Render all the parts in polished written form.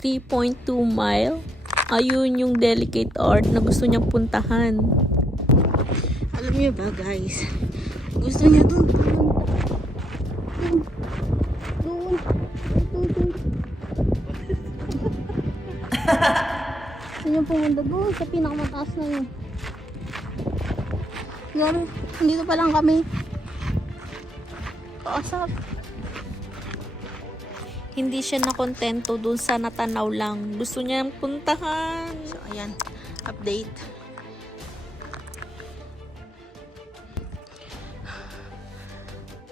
3.2 mile. Ayun yung delicate art na gusto niyang puntahan. Alam niyo ba guys, gusto niya doon. Doon. Gusto niya pumunta doon sa pinakamataas na yun. Garo, dito pa lang kami. Kaasap. Hindi siya nakontento dun sa natanaw lang. Gusto niyang puntahan. So ayan, update.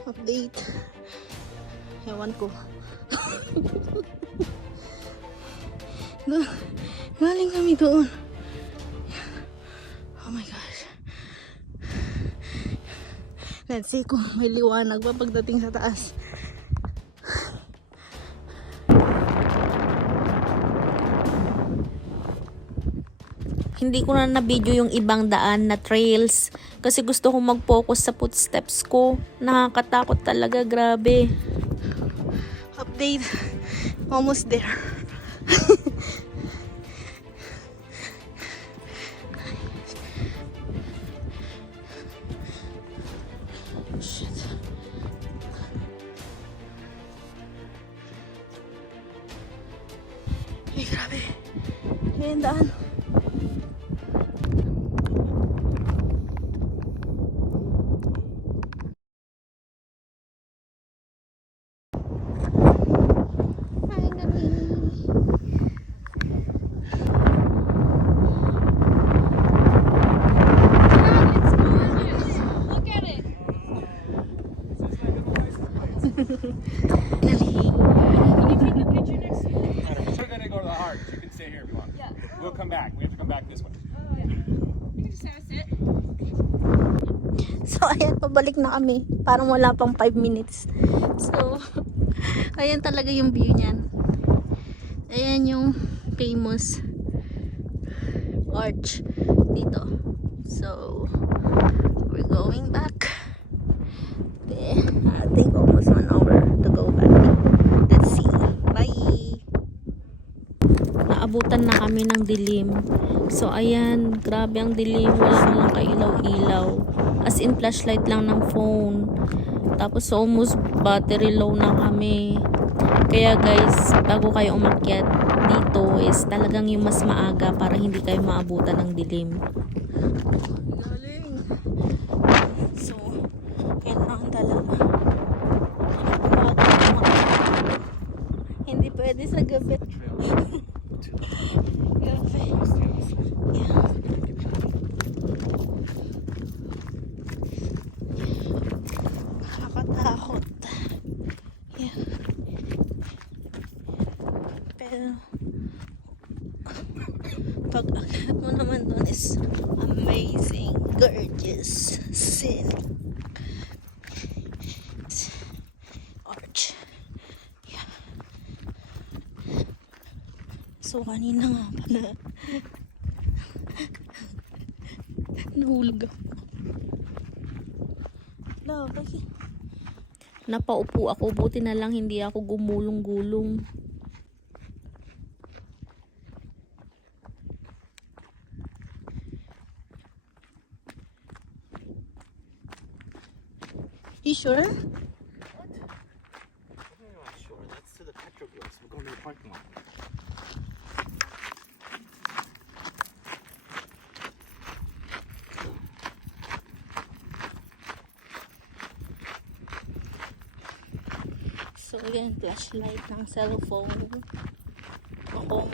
Update. Ewan ko. Galing kami doon. Oh my gosh. Let's see kung may liwanag pa pagdating sa taas. Hindi ko na na-video yung ibang daan na trails kasi gusto kong mag-focus sa footsteps ko. Nakakatakot talaga, grabe. Update. Almost there. Shit. Ay, grabe. Ayan daan. We're gonna go to the heart. You can stay here if you want. Yeah. We'll come back. We have to come back this way. You can just sit. So, ayan, pabalik na kami. Parang wala pang 5 minutes. So, ayan talaga yung view niyan. Ayan yung famous arch dito. So, we're going back. Okay. I think almost 1 hour to go back. Let's see. Bye! Naabutan na kami ng dilim. So, ayan, grabe ang dilim. Wala na lang kailaw-ilaw. As in, flashlight lang ng phone. Tapos, almost battery low na kami. Kaya guys, bago kayo umakyat dito is talagang yung mas maaga para hindi kayo maabutan ng dilim. Galing. So, kailangan talaga. Hindi pwede sa gabi. Gabi. Yeah. Nakakatakot. Yeah. Pero pag akyat mo naman doon is amazing, gorgeous scene. Arch. Yeah. So kanina nga pala nahulog ako. Bakit? Napaupo ako, buti na lang hindi ako gumulong-gulong. You sure? What? I'm not sure. That's to the Petroglyphs. We're going to the parking lot. So again, flashlight ng cellphone. Ako,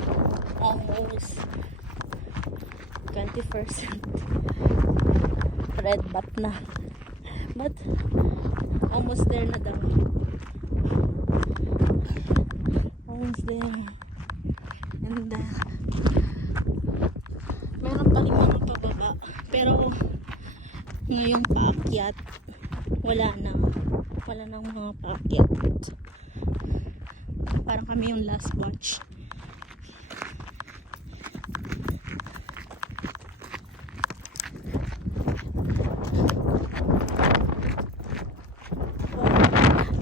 almost 20% red bat na. But almost there na daw. Almost there. And meron pa rin mga pababa. Pero ngayong paakyat, wala nang mga paakyat. Parang kami yung last watch.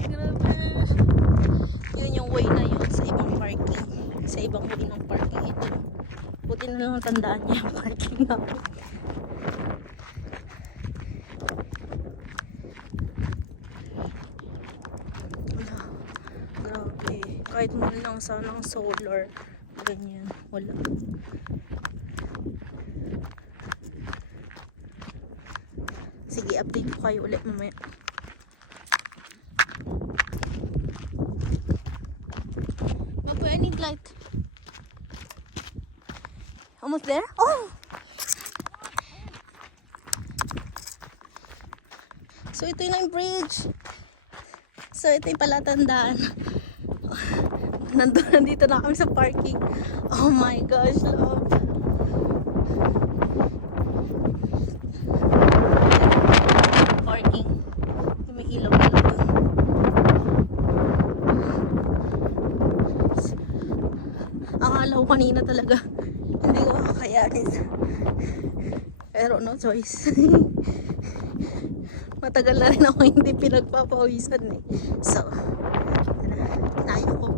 Grabe. Yun yung way na yun sa ibang parking. Sa ibang Yun lang ang tandaan niya yung parking namin. Grabe. Kahit mo lang sanang solar. Ganyan. Wala. Sige, update ko kayo ulit mamaya. Mapo, I need light. Almost there? Oh! So, ito yung bridge. So, ito yung palatandaan. Nandito na kami sa parking. Oh my gosh, love. Parking. May ilaw-ilaw doon. Akala ko kanina talaga hindi ko kakayanin. Pero no choice. Matagal na rin ako hindi pinagpapawisan eh. So, hinaya ko.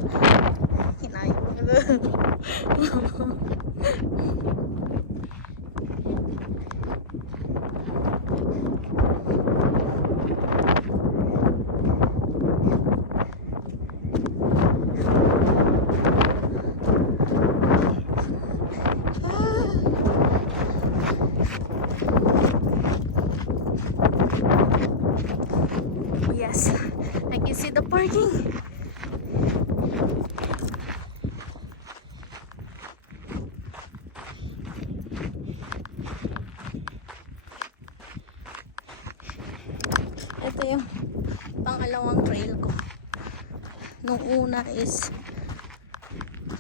Yes, I can see the parking. Ito yung pangalawang trail ko. Nung una is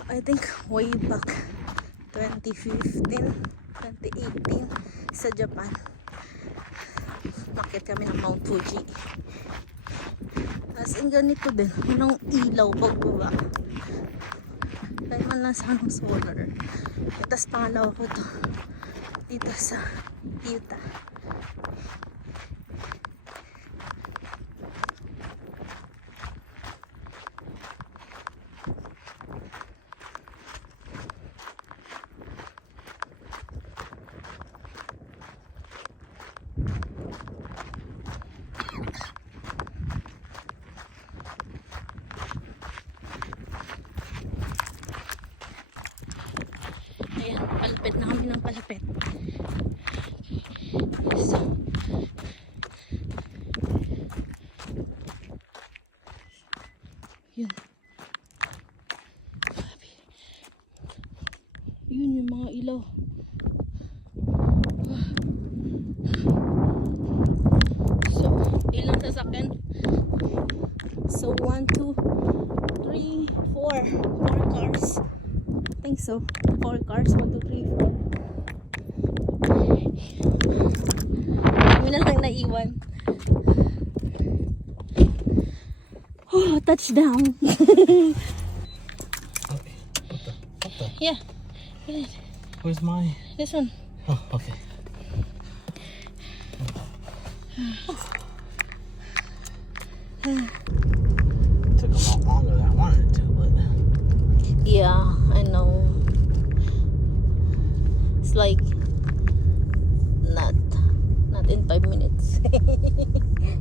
I think way back 2015, 2018 sa Japan. Makit kami ng Mount Fuji. As in ganito din, walang ilaw pagbaba. Kaya man lang sanang solar. Tapos pangalawa ko to dito sa Utah. Ayan, palapit na kami ng palapit. So, yun. Yun yung mga ilaw. So, ilang sasakyan? So, 1, 2, 3, 4. 4 cars. I think so. 4 cars. 1, 2, 3, 4. Kami na lang naiwan. Oh, touchdown. Yeah. Where's my? This one. Oh, okay. Took a lot longer than I wanted it to, but Yeah, I know. It's like not in 5 minutes.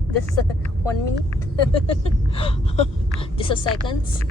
Just 1 minute. Just a seconds.